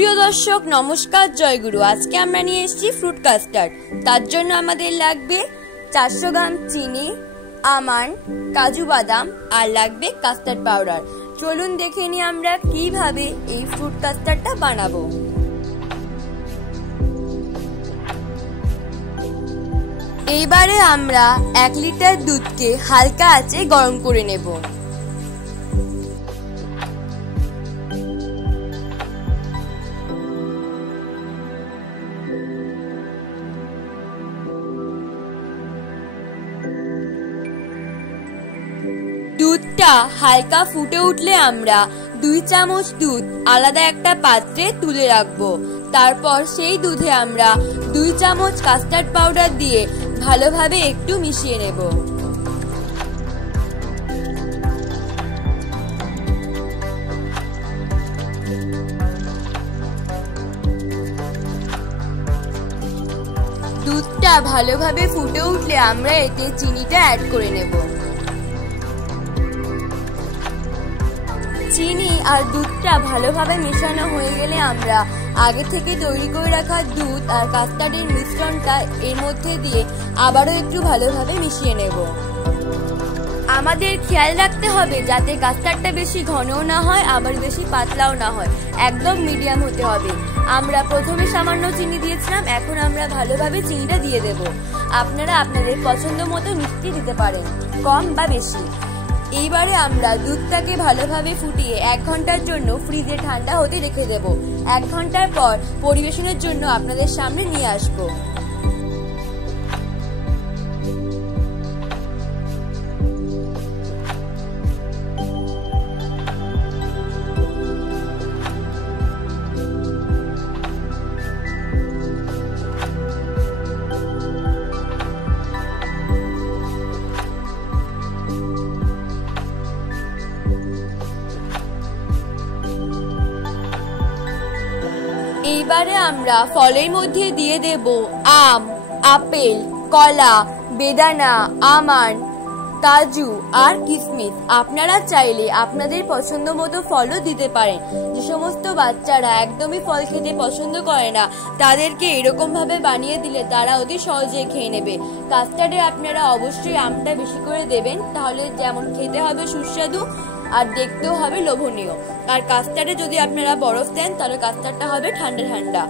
সুপ্রিয় দর্শক নমস্কার, জয়গুরু। আজকে আমরা নিয়ে এসেছি ফ্রুট কাস্টার্ড। তার জন্য আমাদের লাগবে 400 গ্রাম চিনি, আমন্ড, কাজু বাদাম আর লাগবে কাস্টার্ড পাউডার। চলুন দেখে নিই আমরা কিভাবে এই ফ্রুট কাস্টার্ডটা বানাবো। এইবারে আমরা 1 লিটার দুধকে হালকা আঁচে গরম করে নেব। দুধটা হালকা ফুটে উঠলে আমরা 2 চামচ দুধ আলাদা একটা পাত্রে তুলে রাখবো। তারপর সেই দুধে আমরা 2 চামচ কাস্টার্ড পাউডার দিয়ে ভালোভাবে একটু মিশিয়ে নেব। দুধটা ভালোভাবে ফুটে উঠলে আমরা এতে চিনিটা অ্যাড করে নেব। চিনি আর দুধটা ভালোভাবে মেশানো হয়ে গেলে আমরা আগে থেকে তৈরি করে রাখা দুধ আর কাস্টার্ডের মিশ্রণটা এর মধ্যে দিয়ে আবারও একটু ভালোভাবে মিশিয়ে নেব। আমাদের খেয়াল রাখতে হবে যাতে কাস্টার্ডটা বেশি ঘনও না হয় আবার বেশি পাতলাও না হয়, একদম মিডিয়াম হতে হবে। আমরা প্রথমে সামান্য চিনি দিয়েছিলাম, এখন আমরা ভালোভাবে চিনিটা দিয়ে দেব। আপনারা আপনাদের পছন্দ মতো মিষ্টি দিতে পারেন, কম বা বেশি। এইবারে আমরা দুধটাকে ভালোভাবে ফুটিয়ে 1 ঘন্টার জন্য ফ্রিজে ঠান্ডা হতে রেখে দেব। 1 ঘন্টার পর পরিবেশনের জন্য আপনাদের সামনে নিয়ে আসবো। এইবারে আমরা ফলের মধ্যে দিয়ে দেব আম, আপেল, কলা, বেদানা, আমন্ড, কাজু আর কিশমিশ। আপনারা চাইলে আপনাদের পছন্দ মতো ফলও দিতে পারেন। যে সমস্ত বাচ্চারা একদমই ফল খেতে পছন্দ করে না তাদেরকে এরকম ভাবে বানিয়ে দিলে তারা অতি সহজে খেয়ে নেবে। কাস্টার্ডে আপনারা অবশ্যই আমটা বেশি করে দেবেন, তাহলে যেমন খেতে হবে সুস্বাদু আর দেখতেও হবে লোভনীয়। আর কাস্টার্ডে যদি আপনারা বরফ দেন তাহলে কাস্টার্ডটা হবে ঠান্ডা ঠান্ডা।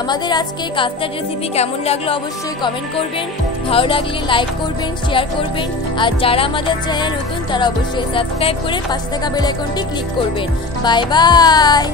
আমাদের আজকে কাস্টার্ড রেসিপি কেমন লাগলো অবশ্যই কমেন্ট করবেন, ভালো লাগলে লাইক করবেন, শেয়ার করবেন। আর যারা আমাদের চ্যানেল নতুন তারা অবশ্যই সাবস্ক্রাইব করে পাশে থাকা বেল আইকনটি ক্লিক করবেন। Bye bye.